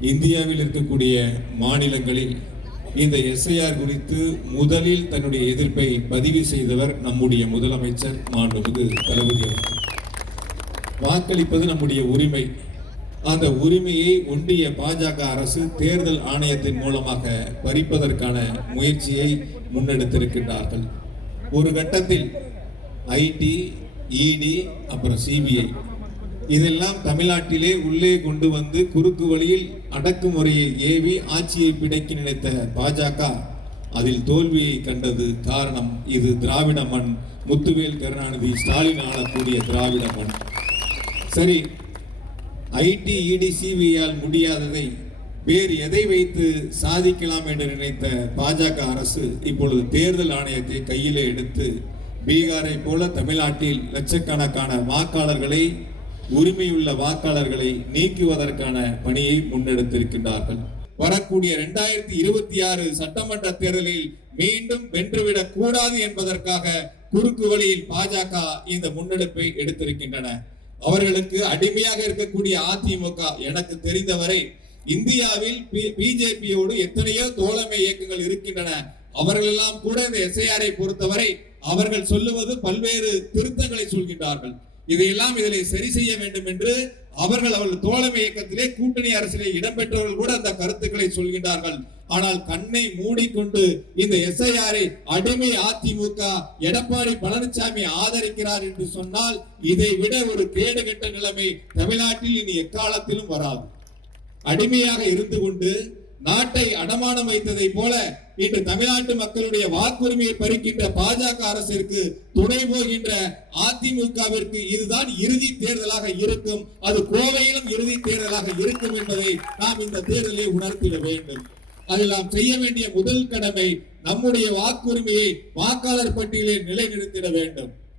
இந்தியாவில் இருக்கக்கூடிய மாநிலங்களில் இந்த எஸ்ஐஆர் குறித்து முதலில் தன்னுடைய எதிர்ப்பை பதிவு செய்தவர் நம்முடைய முதலமைச்சர் மாண்புமிகு தளபதி வாக்களிப்பது நம்முடைய உரிமை. அந்த உரிமையை ஒன்றிய பாஜக அரசு தேர்தல் ஆணையத்தின் மூலமாக பறிப்பதற்கான முயற்சியை முன்னெடுத்திருக்கின்றார்கள். ஒரு கட்டத்தில் ஐடி இடி அப்புறம் சிபிஐ இதெல்லாம் தமிழ்நாட்டிலே உள்ளே கொண்டு வந்து குறுக்கு வழியில் அடக்குமுறையை ஏவி ஆட்சியை பிடைக்க நினைத்த பாஜக அதில் தோல்வியை கண்டது காரணம் இது திராவிட மண். முத்துவேல் கருணாநிதி ஸ்டாலின் ஆளக்கூடிய திராவிட மண். சரி ஐடி இடி சிபிஐயால் முடியாததை வேறு எதை வைத்து சாதிக்கலாம் என்று நினைத்த பாஜக அரசு இப்பொழுது தேர்தல் ஆணையத்தை கையிலே எடுத்து பீகாரை போல தமிழ்நாட்டில் லட்சக்கணக்கான வாக்காளர்களை உரிமையுள்ள வாக்காளர்களை நீக்குவதற்கான பணியை முன்னெடுத்திருக்கின்றார்கள். வரக்கூடிய இரண்டாயிரத்தி இருபத்தி ஆறு சட்டமன்ற தேர்தலில் மீண்டும் வென்றுவிடக் கூடாது என்பதற்காக குறுக்கு வழியில் பாஜக இந்த முன்னெடுப்பை எடுத்திருக்கின்றன. அவர்களுக்கு அடிமையாக இருக்கக்கூடிய அதிமுக எனக்கு தெரிந்தவரை இந்தியாவில் பிஜேபியோடு எத்தனையோ தோழமை இயக்கங்கள் இருக்கின்றன. அவர்கள் எல்லாம் கூட இந்த எஸ்ஐஆரை பொறுத்தவரை அவர்கள் சொல்லுவது பல்வேறு திருத்தங்களை சொல்கின்றார்கள். இதையெல்லாம் இதிலே சரி செய்ய வேண்டும் என்று அவர்கள் அவர்கள் தோழமை இயக்கத்திலே கூட்டணி அரசிலே இடம்பெற்றவர்கள் கூட அந்த கருத்துக்களை சொல்கின்றார்கள். ஆனால் கண்ணை மூடிக்கொண்டு இந்த எஸ்ஐஆரை அடிமை அதிமுக எடப்பாடி பழனிசாமி ஆதரிக்கிறார் என்று சொன்னால் இதை விட ஒரு கேடுகெட்ட நிலைமை தமிழ்நாட்டில் இனி எக்காலத்திலும் வராது. அடிமையாக இருந்து கொண்டு நாட்டை அடமானம் வைத்ததை போல இன்று தமிழ்நாட்டு மக்களுடைய வாக்குரிமையை பறிக்கின்ற பாஜக அரசிற்கு துணை போகின்ற அதிமுகவிற்கு இதுதான் இறுதி தேர்தலாக இருக்கும். அது கோவையிலும் இறுதி தேர்தலாக இருக்கும் என்பதை நாம் இந்த தேர்தலை உணர்த்திட வேண்டும். அதில் நாம் செய்ய வேண்டிய முதல் கடமை நம்முடைய வாக்குரிமையை வாக்காளர் பட்டியலில் நிலைநிறுத்திட வேண்டும்.